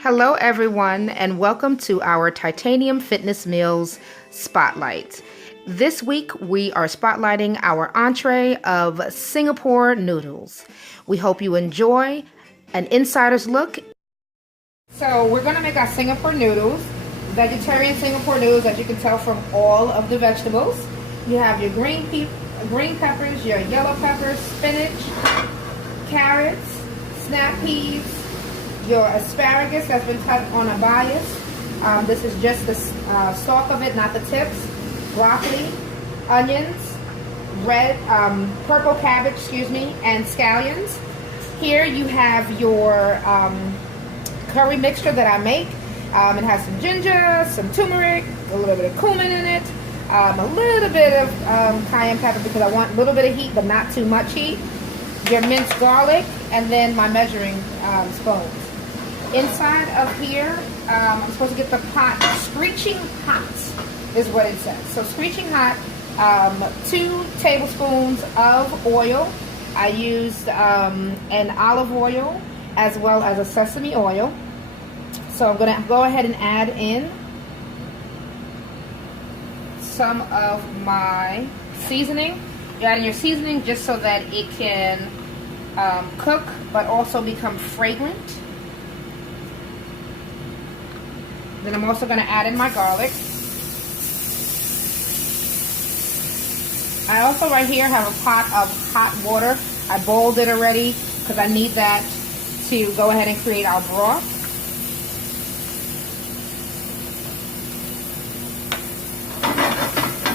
Hello, everyone, and welcome to our Titanium Fitness Meals Spotlight. This week, we are spotlighting our entree of Singapore Noodles. We hope you enjoy an insider's look. So, we're going to make our Singapore Noodles, vegetarian Singapore Noodles, as you can tell from all of the vegetables. You have your green peppers, your yellow peppers, spinach, carrots, snap peas, your asparagus that's been cut on a bias. This is just the stalk of it, not the tips. Broccoli, onions, purple cabbage, and scallions. Here you have your curry mixture that I make. It has some ginger, some turmeric, a little bit of cumin in it, a little bit of cayenne pepper because I want a little bit of heat but not too much heat. Your minced garlic, and then my measuring spoons. Inside of here, I'm supposed to get the pot screeching hot, is what it says. So screeching hot, 2 tablespoons of oil. I used an olive oil as well as a sesame oil. So I'm going to go ahead and add in some of my seasoning. You add in your seasoning just so that it can cook but also become fragrant. Then I'm also going to add in my garlic. I also right here have a pot of hot water. I boiled it already because I need that to go ahead and create our broth.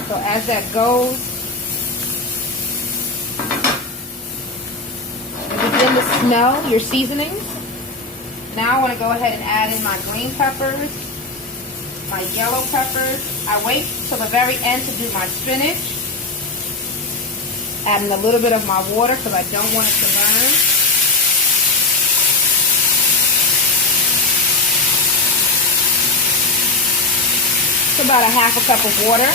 So as that goes, you begin to smell your seasonings. Now I want to go ahead and add in my green peppers, my yellow peppers. I wait till the very end to do my spinach. Adding a little bit of my water because I don't want it to burn. It's about a half a cup of water.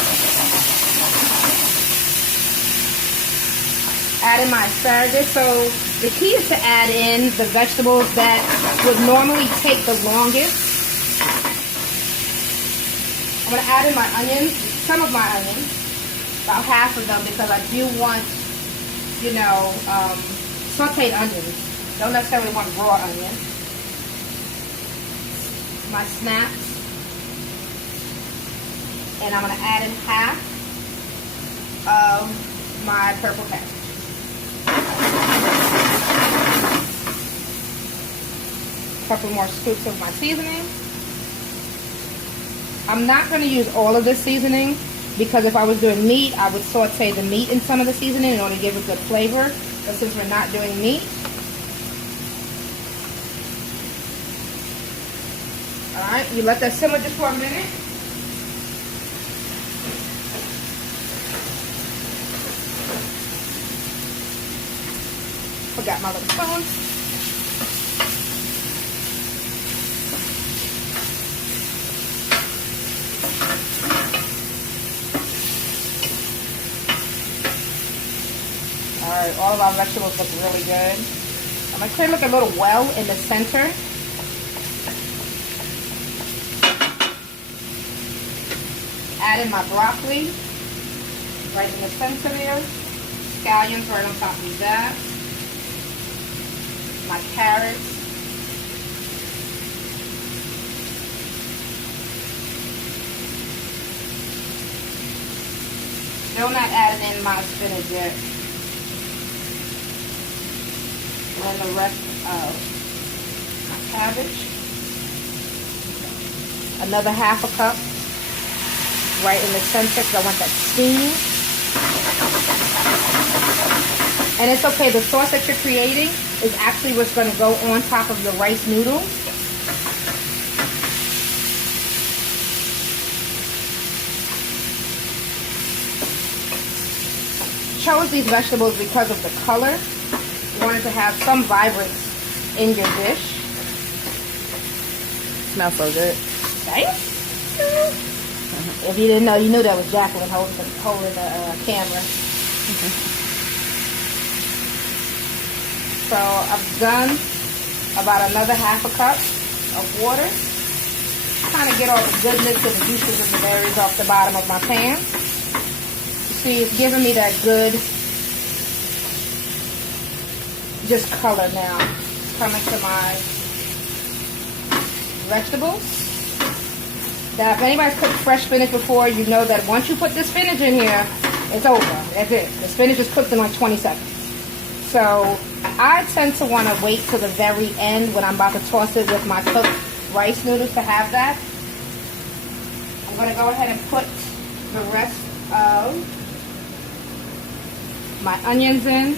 Add in my asparagus. So the key is to add in the vegetables that would normally take the longest. I'm going to add in my onions, some of my onions, about half of them because I do want, sauteed onions. Don't necessarily want raw onions. My snaps. And I'm going to add in half of my purple cabbage. A couple more scoops of my seasoning. I'm not going to use all of this seasoning because if I was doing meat, I would saute the meat in some of the seasoning in order to give it good flavor. But since we're not doing meat, alright, you let that simmer just for a minute. Forgot my little spoon. Alright, all of our vegetables look really good. I'm going to create like a little well in the center. Add in my broccoli right in the center there. Scallions right on top of that. My carrots. Still not adding in my spinach yet. And the rest of my cabbage. Another half a cup right in the center because I want that steam. And it's okay, the sauce that you're creating is actually what's going to go on top of your rice noodles. Chose these vegetables because of the color. You wanted to have some vibrance in your dish. Smells so good. Thanks. If you didn't know, you knew that was Jacqueline holding the camera. So I've done about another half a cup of water. Kind of get all the goodness and the juices and the berries off the bottom of my pan. See, it's giving me that good just color now. It's coming to my vegetables. Now, if anybody's cooked fresh spinach before, you know that once you put the spinach in here, it's over. That's it. The spinach is cooked in like 20 seconds. So I tend to want to wait till the very end when I'm about to toss it with my cooked rice noodles to have that. I'm going to go ahead and put the rest of my onions in.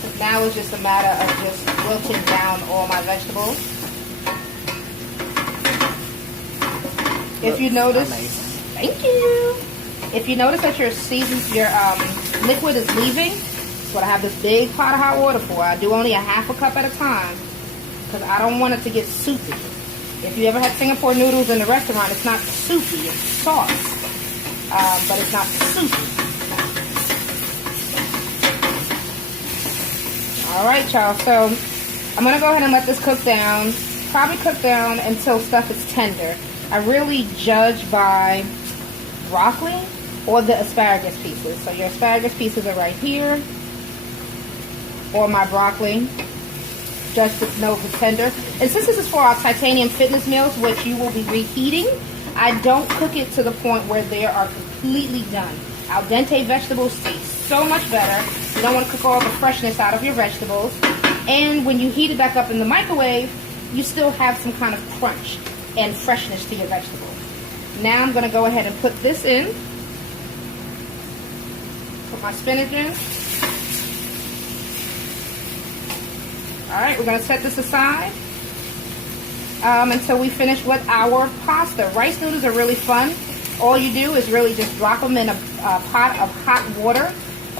So now it's just a matter of just wilting down all my vegetables. If you notice, thank you. If you notice that your liquid is leaving, that's what I have this big pot of hot water for. I do only a half a cup at a time because I don't want it to get soupy. If you ever had Singapore noodles in the restaurant, it's not soupy, it's sauce, but it's not soupy. All right, y'all. So I'm gonna go ahead and let this cook down. Probably cook down until stuff is tender. I really judge by broccoli or the asparagus pieces. So your asparagus pieces are right here, or my broccoli, just to know if it's tender. And since this is for our titanium fitness meals, which you will be reheating, I don't cook it to the point where they are completely done. Al dente vegetables taste so much better. You don't want to cook all the freshness out of your vegetables. And when you heat it back up in the microwave, you still have some kind of crunch and freshness to your vegetables. Now I'm going to go ahead and put this in. Put my spinach in. Alright, we're going to set this aside until we finish with our pasta. Rice noodles are really fun. All you do is really just drop them in a pot of hot water,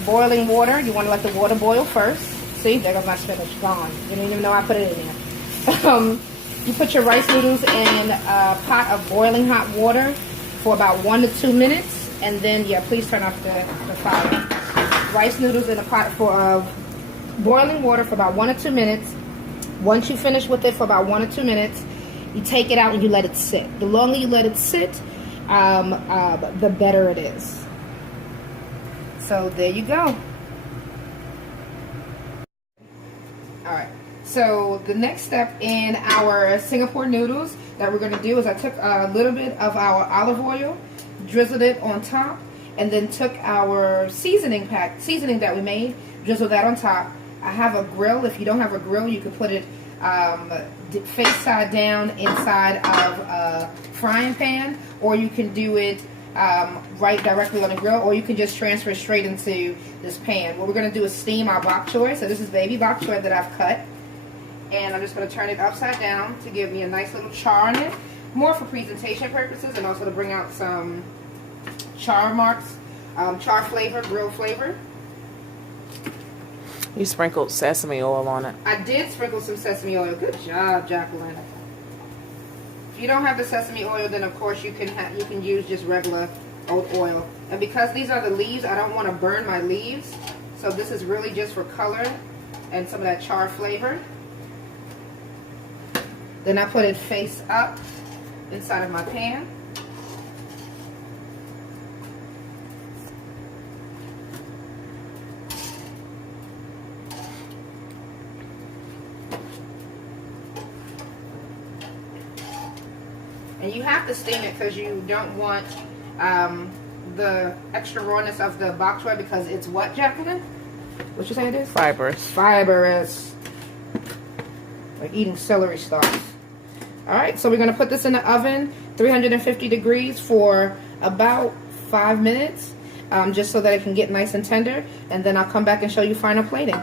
boiling water. You want to let the water boil first. See, there goes my spinach, gone. You didn't even know I put it in there. You put your rice noodles in a pot of boiling hot water for about 1 to 2 minutes, and then, yeah, please turn off the fire. Rice noodles in a pot of boiling water for about 1 or 2 minutes. Once you finish with it for about 1 or 2 minutes, you take it out and you let it sit. The longer you let it sit, the better it is. So there you go. All right. So the next step in our Singapore noodles that we're going to do is I took a little bit of our olive oil, drizzled it on top, and then took our seasoning that we made, drizzled that on top. I have a grill. If you don't have a grill, you can put it face side down inside of a frying pan, or you can do it right directly on the grill, or you can just transfer it straight into this pan. What we're going to do is steam our bok choy. So this is baby bok choy that I've cut. And I'm just going to turn it upside down to give me a nice little char on it. More for presentation purposes and also to bring out some char marks, char flavor, grill flavor. You sprinkled sesame oil on it. I did sprinkle some sesame oil. Good job, Jacqueline. If you don't have the sesame oil, then of course you can use just regular oat oil. And because these are the leaves, I don't want to burn my leaves. So this is really just for color and some of that char flavor. Then I put it face up inside of my pan. And you have to steam it because you don't want the extra rawness of the bok choy because it's what, Jacqueline? What you say it is? Fibrous. Fibrous. Like eating celery stalks. Alright, so we're going to put this in the oven, 350 degrees for about 5 minutes, just so that it can get nice and tender. And then I'll come back and show you final plating.